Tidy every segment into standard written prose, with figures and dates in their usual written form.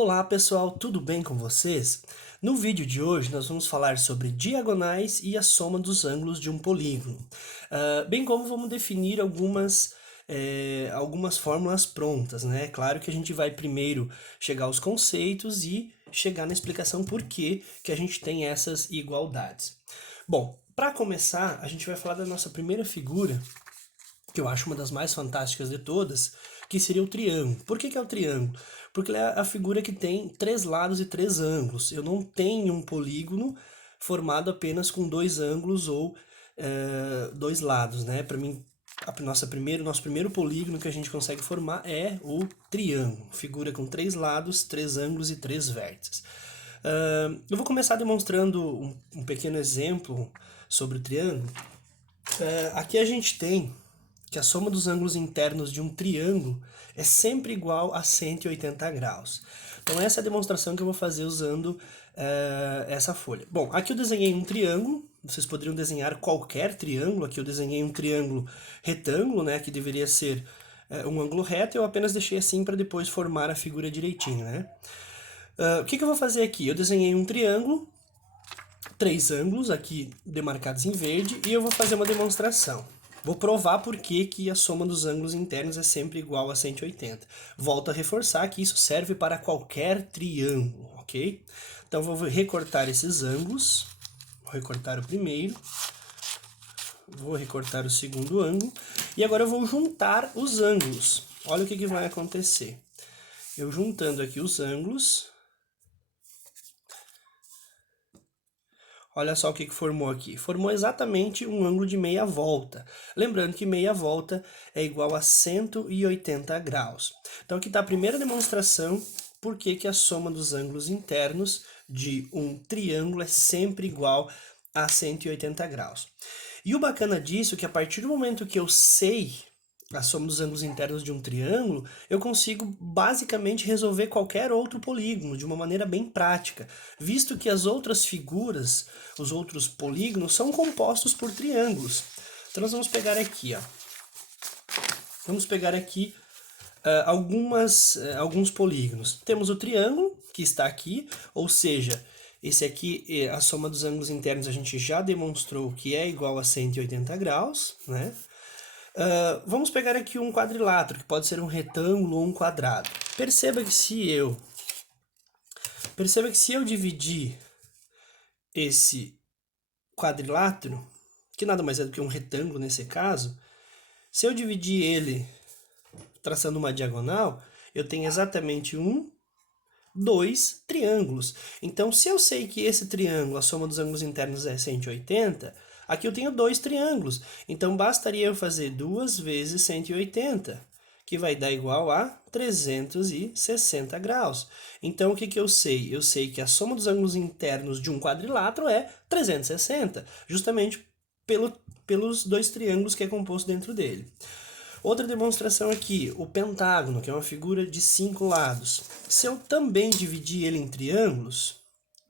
Olá pessoal, tudo bem com vocês? No vídeo de hoje nós vamos falar sobre diagonais e a soma dos ângulos de um polígono, bem como vamos definir algumas fórmulas prontas, né? Claro que a gente vai primeiro chegar aos conceitos e chegar na explicação por que a gente tem essas igualdades. Bom, para começar, a gente vai falar da nossa primeira figura, que eu acho uma das mais fantásticas de todas, que seria o triângulo. Por que é o triângulo? Porque ele é a figura que tem três lados e três ângulos. Eu não tenho um polígono formado apenas com dois ângulos ou dois lados, né? Para mim, nosso primeiro polígono que a gente consegue formar é o triângulo. Figura com três lados, três ângulos e três vértices. Eu vou começar demonstrando um pequeno exemplo sobre o triângulo. Aqui a gente tem que a soma dos ângulos internos de um triângulo é sempre igual a 180 graus. Então essa é a demonstração que eu vou fazer usando essa folha. Bom, aqui eu desenhei um triângulo, vocês poderiam desenhar qualquer triângulo, aqui eu desenhei um triângulo retângulo, né, que deveria ser um ângulo reto, eu apenas deixei assim para depois formar a figura direitinho, né. O que eu vou fazer aqui? Eu desenhei um triângulo, três ângulos aqui demarcados em verde, e eu vou fazer uma demonstração. Vou provar por que a soma dos ângulos internos é sempre igual a 180. Volto a reforçar que isso serve para qualquer triângulo, ok? Então vou recortar esses ângulos. Vou recortar o primeiro. Vou recortar o segundo ângulo. E agora eu vou juntar os ângulos. Olha o que vai acontecer. Eu juntando aqui os ângulos. Olha só o que formou aqui. Formou exatamente um ângulo de meia volta. Lembrando que meia volta é igual a 180 graus. Então aqui está a primeira demonstração por que a soma dos ângulos internos de um triângulo é sempre igual a 180 graus. E o bacana disso é que a partir do momento que eu sei a soma dos ângulos internos de um triângulo, eu consigo basicamente resolver qualquer outro polígono de uma maneira bem prática, visto que as outras figuras, os outros polígonos, são compostos por triângulos. Então nós vamos pegar aqui, ó. Vamos pegar aqui alguns polígonos. Temos o triângulo, que está aqui, ou seja, esse aqui, a soma dos ângulos internos a gente já demonstrou que é igual a 180 graus, né? Vamos pegar aqui um quadrilátero, que pode ser um retângulo ou um quadrado. Perceba que se eu dividir esse quadrilátero, que nada mais é do que um retângulo nesse caso, se eu dividir ele traçando uma diagonal, eu tenho exatamente dois triângulos. Então, se eu sei que esse triângulo, a soma dos ângulos internos é 180, aqui eu tenho dois triângulos. Então, bastaria eu fazer 2 vezes 180, que vai dar igual a 360 graus. Então, o que eu sei? Eu sei que a soma dos ângulos internos de um quadrilátero é 360, justamente pelos dois triângulos que é composto dentro dele. Outra demonstração aqui, o pentágono, que é uma figura de 5 lados. Se eu também dividir ele em triângulos,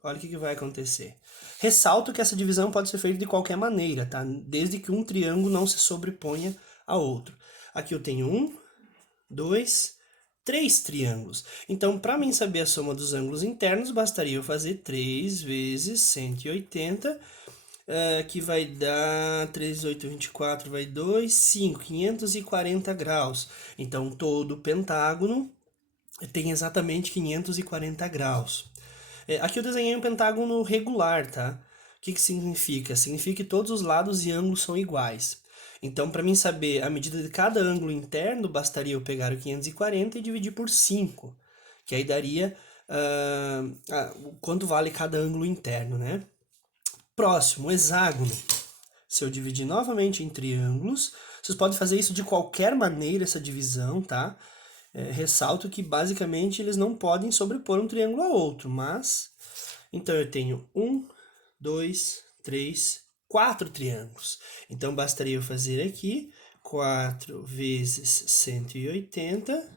olha o que vai acontecer. Ressalto que essa divisão pode ser feita de qualquer maneira, tá? Desde que um triângulo não se sobreponha a outro. Aqui eu tenho 1, 2, 3 triângulos. Então, para mim saber a soma dos ângulos internos, bastaria eu fazer 3 vezes 180, que vai dar 3, 8, 24, vai 2, 5, 540 graus. Então, todo pentágono tem exatamente 540 graus. Aqui eu desenhei um pentágono regular, tá? O que significa? Significa que todos os lados e ângulos são iguais. Então, para mim saber a medida de cada ângulo interno, bastaria eu pegar o 540 e dividir por 5, que aí daria quanto vale cada ângulo interno, né? Próximo, hexágono. Se eu dividir novamente em triângulos, vocês podem fazer isso de qualquer maneira, essa divisão, tá? Ressalto que basicamente eles não podem sobrepor um triângulo a outro, mas... Então eu tenho 1, 2, 3, 4 triângulos. Então bastaria eu fazer aqui 4 vezes 180,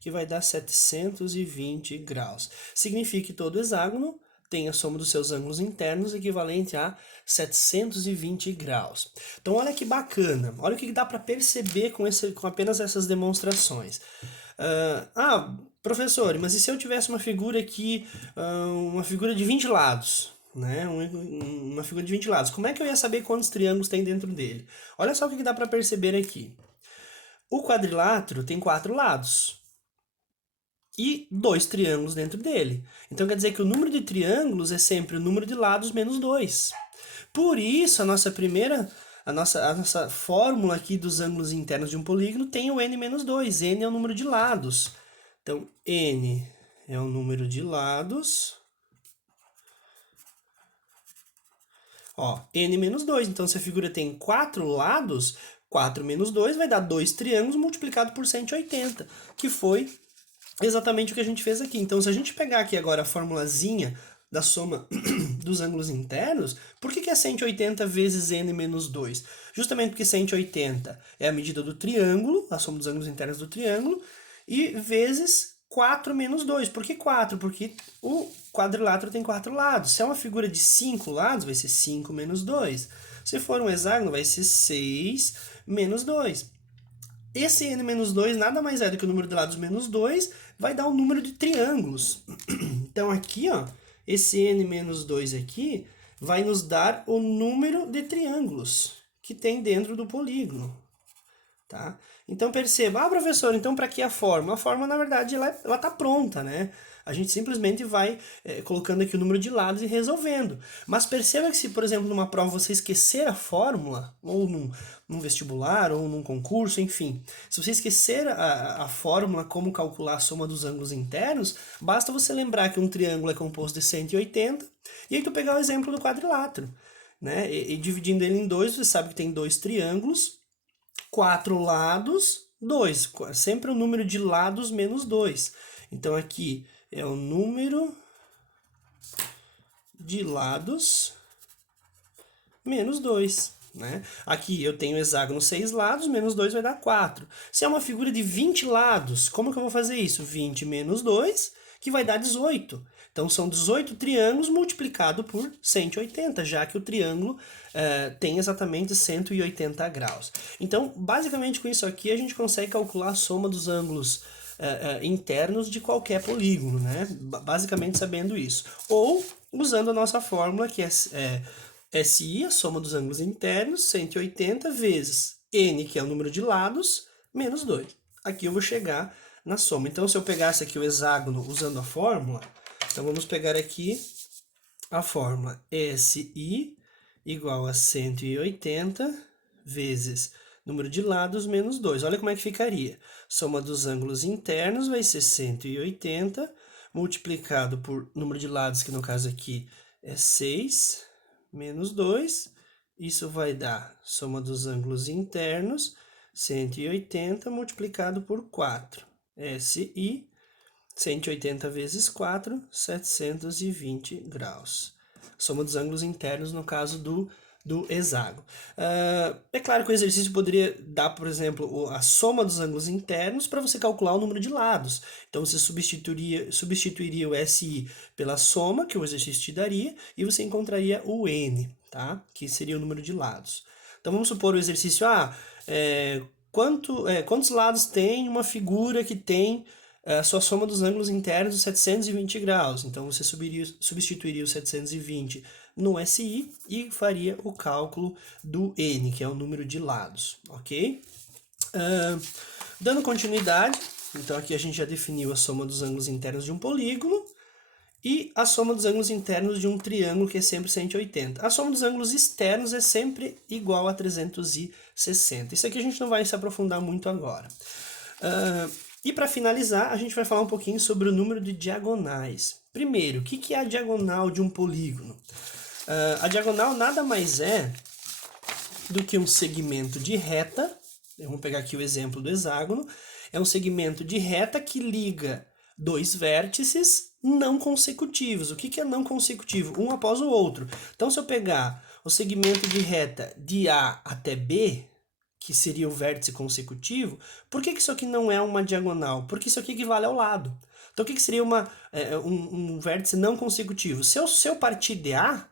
que vai dar 720 graus. Significa que todo hexágono tem a soma dos seus ângulos internos equivalente a 720 graus. Então olha que bacana, olha o que dá para perceber com apenas essas demonstrações. Professor, mas e se eu tivesse uma figura aqui, uma figura de 20 lados? Né? Uma figura de 20 lados. Como é que eu ia saber quantos triângulos tem dentro dele? Olha só o que dá para perceber aqui. O quadrilátero tem 4 lados e 2 triângulos dentro dele. Então quer dizer que o número de triângulos é sempre o número de lados menos 2. Por isso, a nossa fórmula aqui dos ângulos internos de um polígono tem o n menos 2. N é o número de lados. Então, n é o número de lados. Ó, n menos 2. Então, se a figura tem 4 lados, 4 menos 2 vai dar 2 triângulos multiplicado por 180, que foi exatamente o que a gente fez aqui. Então, se a gente pegar aqui agora a formulazinha da soma dos ângulos internos, por que é 180 vezes n menos 2? Justamente porque 180 é a medida do triângulo, a soma dos ângulos internos do triângulo, e vezes 4 menos 2. Por que 4? Porque o quadrilátero tem 4 lados. Se é uma figura de 5 lados, vai ser 5 menos 2. Se for um hexágono, vai ser 6 menos 2. Esse n menos 2 nada mais é do que o número de lados menos 2, vai dar o número de triângulos. Então aqui, ó, esse n menos 2 aqui vai nos dar o número de triângulos que tem dentro do polígono. Tá? Então perceba, professor, então para que a forma? A forma, na verdade, ela tá pronta, né? A gente simplesmente vai colocando aqui o número de lados e resolvendo. Mas perceba que se, por exemplo, numa prova você esquecer a fórmula, ou num vestibular, ou num concurso, enfim, se você esquecer a fórmula como calcular a soma dos ângulos internos, basta você lembrar que um triângulo é composto de 180, e aí tu pegar o exemplo do quadrilátero, né? E dividindo ele em 2, você sabe que tem 2 triângulos, 4 lados, 2. Sempre o número de lados menos 2. Então aqui é o número de lados menos 2. Né? Aqui eu tenho hexágono 6 lados, menos 2 vai dar 4. Se é uma figura de 20 lados, como que eu vou fazer isso? 20 menos 2, que vai dar 18. Então são 18 triângulos multiplicado por 180, já que o triângulo tem exatamente 180 graus. Então, basicamente com isso aqui, a gente consegue calcular a soma dos ângulos internos de qualquer polígono, né? Basicamente sabendo isso. Ou usando a nossa fórmula, que é SI, a soma dos ângulos internos, 180 vezes n, que é o número de lados, menos 2. Aqui eu vou chegar na soma. Então, se eu pegasse aqui o hexágono usando a fórmula, então vamos pegar aqui a fórmula SI igual a 180 vezes número de lados menos 2. Olha como é que ficaria. Soma dos ângulos internos vai ser 180 multiplicado por número de lados, que no caso aqui é 6, menos 2. Isso vai dar soma dos ângulos internos, 180 multiplicado por 4. SI, 180 vezes 4, 720 graus. Soma dos ângulos internos no caso do hexágono. É claro que o exercício poderia dar, por exemplo, a soma dos ângulos internos para você calcular o número de lados. Então você substituiria o SI pela soma, que o exercício te daria, e você encontraria o N, tá? Que seria o número de lados. Então vamos supor o exercício, quantos lados tem uma figura que tem a sua soma dos ângulos internos de 720 graus. Então, você substituiria o 720 no SI e faria o cálculo do N, que é o número de lados, ok? Dando continuidade, então aqui a gente já definiu a soma dos ângulos internos de um polígono e a soma dos ângulos internos de um triângulo, que é sempre 180. A soma dos ângulos externos é sempre igual a 360. Isso aqui a gente não vai se aprofundar muito agora. E para finalizar, a gente vai falar um pouquinho sobre o número de diagonais. Primeiro, o que é a diagonal de um polígono? A diagonal nada mais é do que um segmento de reta. Vamos pegar aqui o exemplo do hexágono. É um segmento de reta que liga dois vértices não consecutivos. O que é não consecutivo? Um após o outro. Então, se eu pegar o segmento de reta de A até B, que seria o vértice consecutivo, por que isso aqui não é uma diagonal? Porque isso aqui equivale ao lado. Então, o que seria um vértice não consecutivo? Se eu partir de A,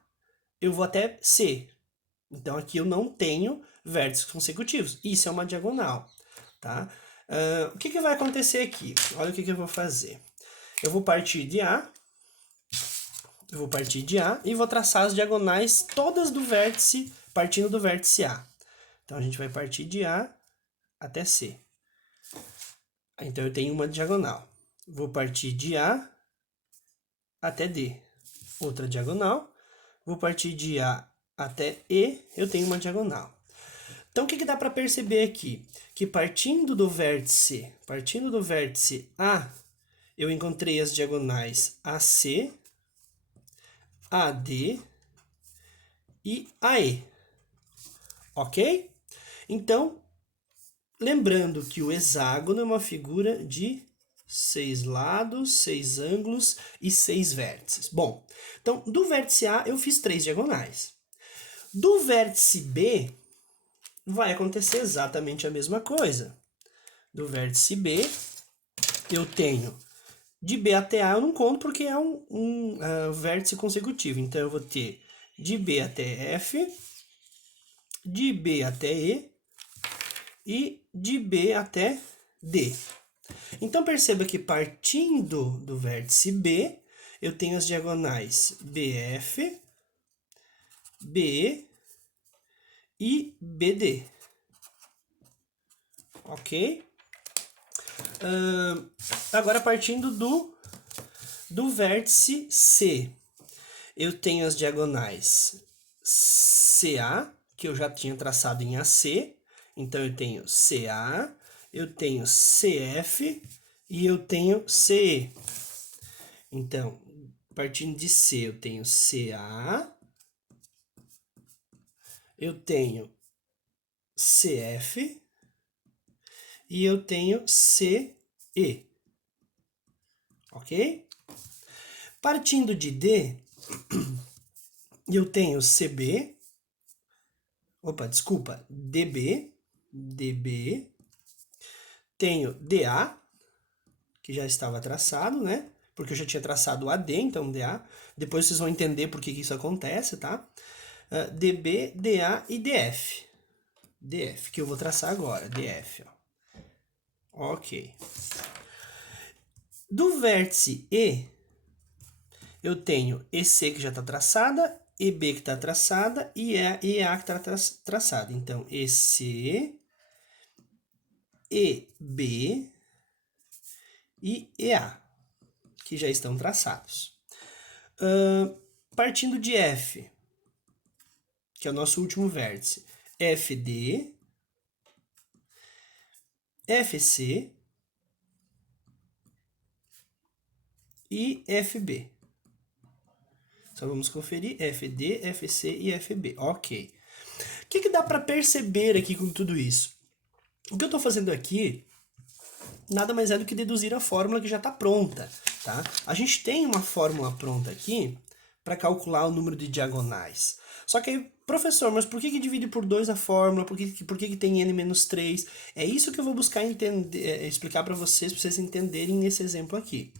eu vou até C. Então, aqui eu não tenho vértices consecutivos. Isso é uma diagonal, tá? O que vai acontecer aqui? Olha o que eu vou fazer. Eu vou partir de A, e vou traçar as diagonais todas do vértice, partindo do vértice A. Então, a gente vai partir de A até C. Então, eu tenho uma diagonal. Vou partir de A até D. Outra diagonal. Vou partir de A até E, eu tenho uma diagonal. Então, o que dá para perceber aqui? Que partindo do vértice A, eu encontrei as diagonais AC, AD e AE. Ok? Então, lembrando que o hexágono é uma figura de 6 lados, 6 ângulos e 6 vértices. Bom, então, do vértice A eu fiz 3 diagonais. Do vértice B, vai acontecer exatamente a mesma coisa. Do vértice B, eu tenho de B até A, eu não conto porque é um vértice consecutivo. Então, eu vou ter de B até F, de B até E e de B até D. Então, perceba que partindo do vértice B, eu tenho as diagonais BF, BE e BD. Ok? Agora, partindo do vértice C, eu tenho as diagonais CA, que eu já tinha traçado em AC. Então, eu tenho CA, eu tenho CF e eu tenho CE. Então, partindo de C, eu tenho CA, eu tenho CF e eu tenho CE. Ok? Partindo de D, eu tenho CB, DB, tenho DA, que já estava traçado, né? Porque eu já tinha traçado AD, então DA. Depois vocês vão entender por que isso acontece, tá? DB, DA e DF. DF, que eu vou traçar agora, DF, ó. Ok. Do vértice E, eu tenho EC que já está traçada, EB que está traçada e EA que está traçada. Então, EC, EB e EA, que já estão traçados. Partindo de F, que é o nosso último vértice, FD, FC e FB. Só vamos conferir FD, FC e FB. Ok. O que dá para perceber aqui com tudo isso? O que eu estou fazendo aqui nada mais é do que deduzir a fórmula que já está pronta, tá? A gente tem uma fórmula pronta aqui para calcular o número de diagonais. Só que, professor, mas por que divide por 2 a fórmula? Por que tem n-3? É isso que eu vou buscar explicar para vocês entenderem nesse exemplo aqui.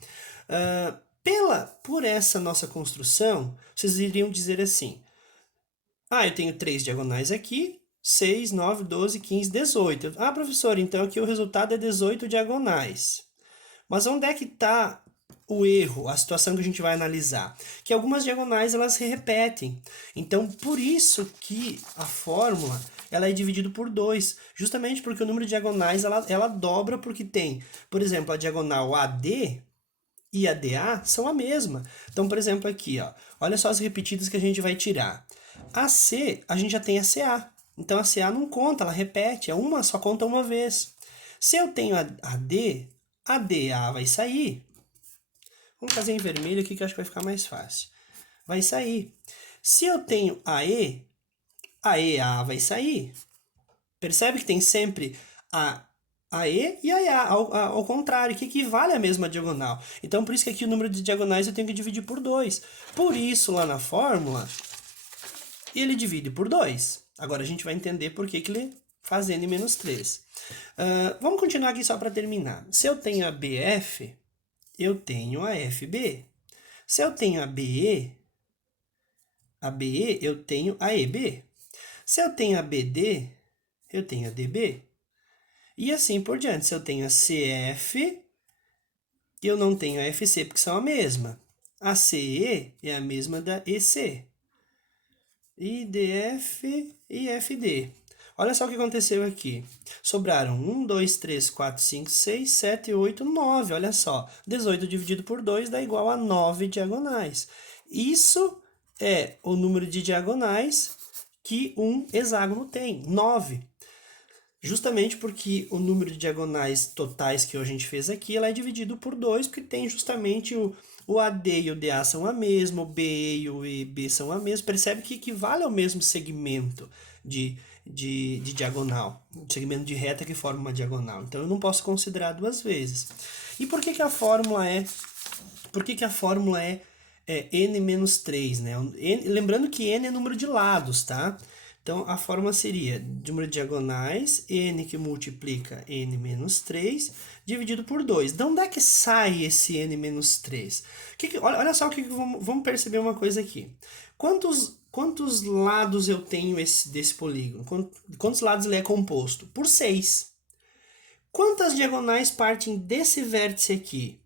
Por essa nossa construção, vocês iriam dizer assim: eu tenho 3 diagonais aqui, 6, 9, 12, 15, 18. Professor, então aqui o resultado é 18 diagonais. Mas onde é que está o erro, a situação que a gente vai analisar? Que algumas diagonais elas se repetem. Então, por isso que a fórmula ela é dividida por 2. Justamente porque o número de diagonais ela dobra porque tem, por exemplo, a diagonal AD e a DA são a mesma. Então, por exemplo, aqui, ó, olha só as repetidas que a gente vai tirar. A C, a gente já tem a CA. Então, a CA não conta, ela repete. Só conta uma vez. Se eu tenho a D, a DA vai sair. Vamos fazer em vermelho aqui que eu acho que vai ficar mais fácil. Vai sair. Se eu tenho a EA vai sair. Percebe que tem sempre a E e a EA, ao contrário, que equivale à mesma diagonal. Então, por isso que aqui o número de diagonais eu tenho que dividir por 2. Por isso, lá na fórmula, ele divide por 2. Agora a gente vai entender por que ele faz n-3. Vamos continuar aqui só para terminar. Se eu tenho a BF, eu tenho a FB. Se eu tenho a BE, eu tenho a EB. Se eu tenho a BD, eu tenho a DB. E assim por diante. Se eu tenho a CF, eu não tenho a FC, porque são a mesma. A CE é a mesma da EC. E DF e FD. Olha só o que aconteceu aqui. Sobraram 1, 2, 3, 4, 5, 6, 7, 8, 9. Olha só. 18 dividido por 2 dá igual a 9 diagonais. Isso é o número de diagonais que um hexágono tem, 9. Justamente porque o número de diagonais totais que a gente fez aqui, ela é dividido por 2, porque tem justamente o AD e o DA são a mesma, o BE e o EB são a mesma. Percebe que equivale ao mesmo segmento de diagonal, segmento de reta que forma uma diagonal. Então eu não posso considerar duas vezes. E por que que a fórmula é n menos 3, né? Lembrando que n é número de lados, tá? Então, a fórmula seria número de diagonais, n que multiplica n menos 3, dividido por 2. De onde é que sai esse n menos 3? Olha só, vamos perceber uma coisa aqui. Quantos lados eu tenho desse polígono? Quantos lados ele é composto? Por 6. Quantas diagonais partem desse vértice aqui?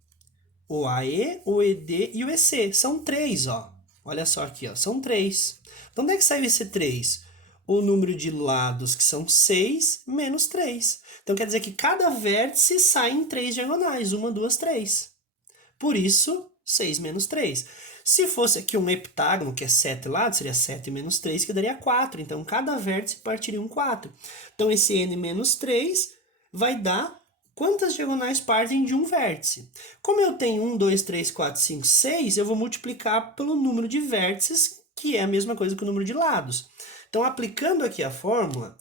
O AE, o ED e o EC. São 3, ó. Olha só aqui, ó. São 3. De onde é que saiu esse 3? O número de lados, que são 6, menos 3. Então, quer dizer que cada vértice sai em 3 diagonais. 1, 2, 3. Por isso, 6 menos 3. Se fosse aqui um heptágono, que é 7 lados, seria 7 menos 3, que daria 4. Então, cada vértice partiria um 4. Então, esse n menos 3 vai dar quantas diagonais partem de um vértice. Como eu tenho 1, 2, 3, 4, 5, 6, eu vou multiplicar pelo número de vértices, que é a mesma coisa que o número de lados. Então, aplicando aqui a fórmula,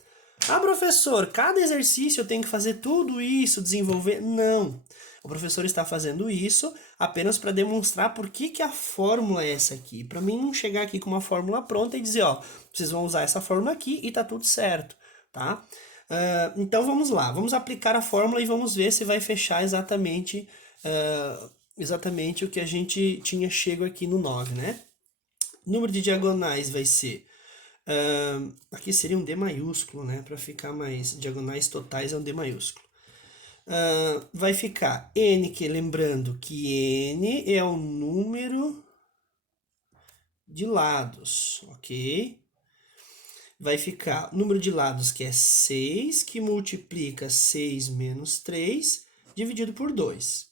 professor, cada exercício eu tenho que fazer tudo isso, desenvolver? Não. O professor está fazendo isso apenas para demonstrar por que a fórmula é essa aqui. Para mim não chegar aqui com uma fórmula pronta e dizer, ó, vocês vão usar essa fórmula aqui e tá tudo certo, tá? Então vamos lá, vamos aplicar a fórmula e vamos ver se vai fechar exatamente o que a gente tinha chego aqui no 9, né? Número de diagonais vai ser... aqui seria um D maiúsculo, né? Para ficar mais... Diagonais totais é um D maiúsculo. Vai ficar N, que lembrando que N é o número de lados, ok? Vai ficar o número de lados, que é 6, que multiplica 6 menos 3, dividido por 2.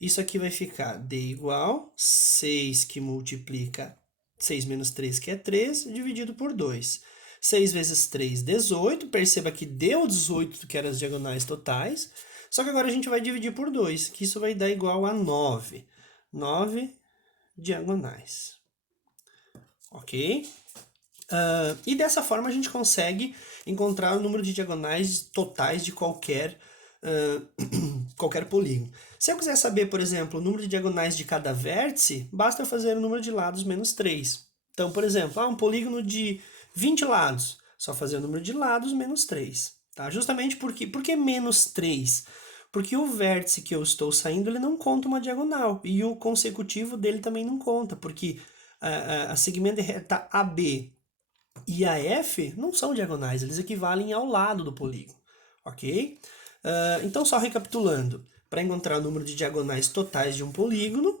Isso aqui vai ficar D igual 6, que multiplica 6 menos 3, que é 3, dividido por 2. 6 vezes 3, 18. Perceba que deu 18, que eram as diagonais totais. Só que agora a gente vai dividir por 2, que isso vai dar igual a 9. 9 diagonais. Ok? E dessa forma a gente consegue encontrar o número de diagonais totais de qualquer polígono. Se eu quiser saber, por exemplo, o número de diagonais de cada vértice, basta fazer o número de lados menos 3. Então, por exemplo, um polígono de 20 lados, só fazer o número de lados menos 3. Tá? Justamente por que menos 3? Porque o vértice que eu estou saindo, ele não conta uma diagonal, e o consecutivo dele também não conta, porque a segmento de reta AB e a F não são diagonais, eles equivalem ao lado do polígono, ok? Então, só recapitulando, para encontrar o número de diagonais totais de um polígono,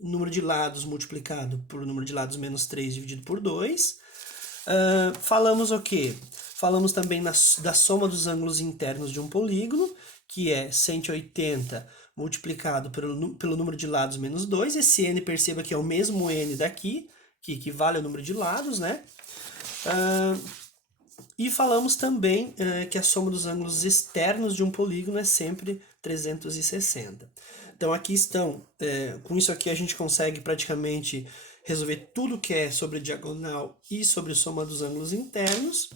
número de lados multiplicado por número de lados menos 3 dividido por 2. Falamos o quê? Falamos também da soma dos ângulos internos de um polígono, que é 180 multiplicado pelo número de lados menos 2. Esse n, perceba que é o mesmo n daqui, que equivale ao número de lados, né? E falamos também que a soma dos ângulos externos de um polígono é sempre 360. Então aqui estão, com isso aqui a gente consegue praticamente resolver tudo que é sobre diagonal e sobre soma dos ângulos internos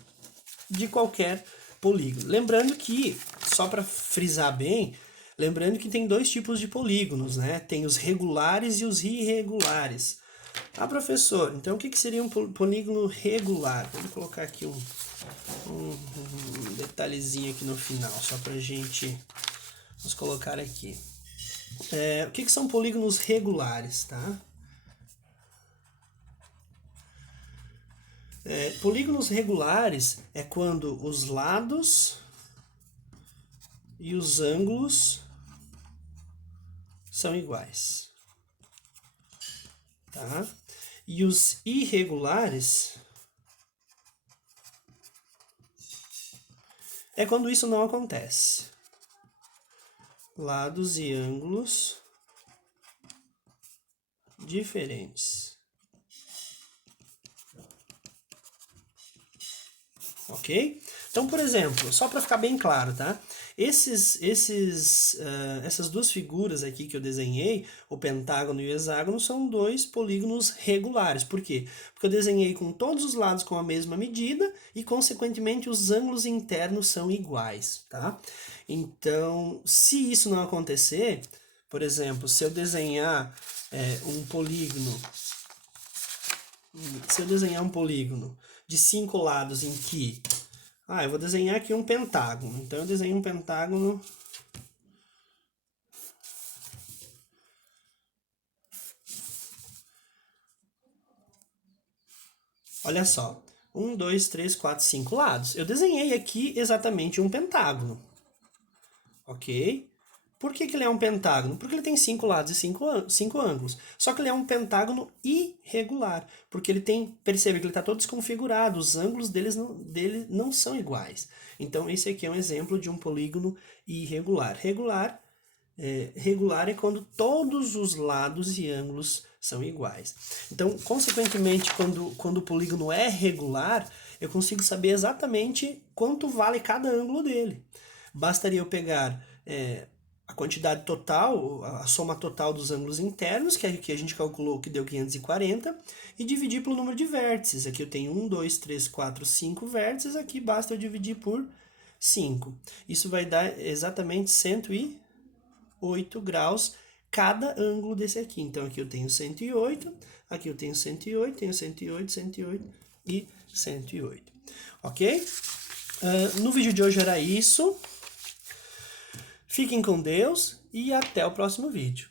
de qualquer polígono. Lembrando que, só para frisar bem, lembrando que tem dois tipos de polígonos, né? Tem os regulares e os irregulares. Professor, então o que seria um polígono regular? Vamos colocar aqui um detalhezinho aqui no final, só para a gente vamos colocar aqui. O que são polígonos regulares, tá? Polígonos regulares é quando os lados e os ângulos são iguais. Tá? E os irregulares é quando isso não acontece. Lados e ângulos diferentes. Ok? Então, por exemplo, só para ficar bem claro, tá? Essas duas figuras aqui que eu desenhei, o pentágono e o hexágono, são dois polígonos regulares. Por quê? Porque eu desenhei com todos os lados com a mesma medida e, consequentemente, os ângulos internos são iguais, tá? Então, se isso não acontecer, por exemplo, se eu desenhar um polígono, de 5 lados em que eu vou desenhar aqui um pentágono. Então, eu desenho um pentágono. Olha só. 1, 2, 3, 4, 5 lados. Eu desenhei aqui exatamente um pentágono. Ok? Por que ele é um pentágono? Porque ele tem 5 lados e 5 ângulos. Só que ele é um pentágono irregular. Porque ele tem, percebe que ele está todo desconfigurado, os ângulos dele não são iguais. Então, esse aqui é um exemplo de um polígono irregular. Regular é quando todos os lados e ângulos são iguais. Então, consequentemente, quando o polígono é regular, eu consigo saber exatamente quanto vale cada ângulo dele. Bastaria eu pegar a quantidade total, a soma total dos ângulos internos, que aqui a gente calculou que deu 540, e dividir pelo número de vértices. Aqui eu tenho 1, 2, 3, 4, 5 vértices, aqui basta eu dividir por 5. Isso vai dar exatamente 108 graus cada ângulo desse aqui. Então aqui eu tenho 108, aqui eu tenho 108, tenho 108, 108 e 108. Ok? No vídeo de hoje era isso. Fiquem com Deus e até o próximo vídeo.